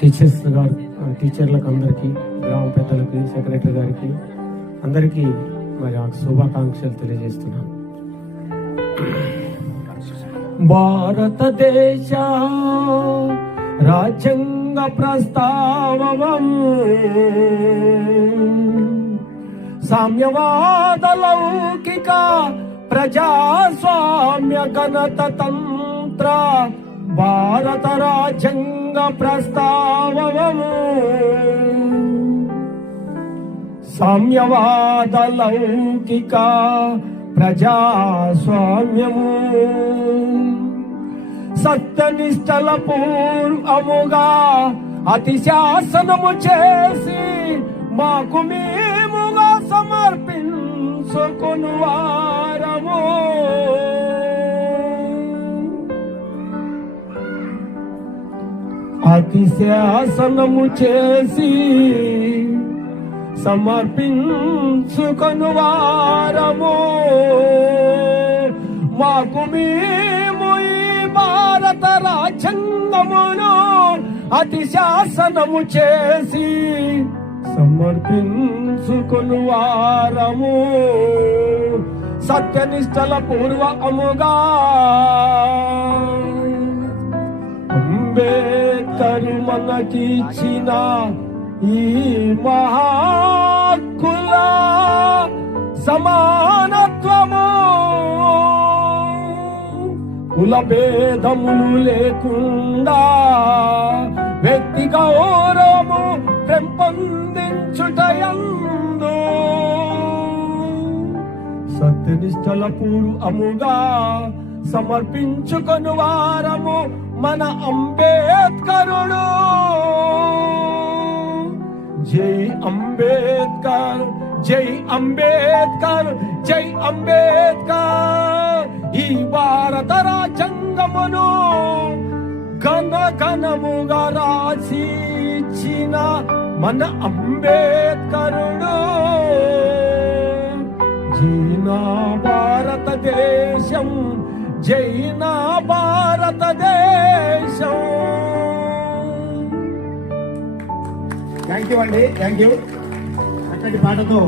టీచర్లకు అందరికీ, గ్రామ పెద్దలకి, సెక్రటరీ గారికి అందరికీ మరి ఆ శుభాకాంక్షలు తెలియజేస్తున్నాను. భారతదేశ రాజ్యాంగ ప్రస్తావం సామ్యవాద లౌకిక ప్రజాస్వామ్య గణతంత్ర భారత రాజ్యాంగ ప్రస్తావము సామ్యవాద లౌకిక ప్రజాస్వామ్యము సత్యనిష్టల పూర్వముగా అతి శాసనము చేసి మాకు మేముగా సమర్పించుకొను వారము అతి శాసనము చేసి సమర్పించుకొను వారము మాకు మేము ఈ భారత రాజ్యాంగమును అతి శాసనము చేసి సమర్పించుకొను వారము సత్యనిష్టల పూర్వముగా అంబేద్కర్ మనకిచ్చిన ఈ మహాకుల సమానత్వము కుల భేదములు లేకుండా వ్యక్తి గౌరవము పెంపొందించుటయందు సత్యనిష్టల పూర్వముగా సమర్పించుకొను వారము మన అంబేద్కరుడు. జై అంబేద్కర్, జై అంబేద్కర్, జై అంబేద్కర్. ఈ భారత రాజ్యాంగమును ఘనముగా రాసి ఇచ్చిన మన అంబేద్కరుడు. జై నా భారతదేశం, జై నా భారతదేశం. థ్యాంక్ యూ అండి, థ్యాంక్ యూ. చక్కటి పాటతో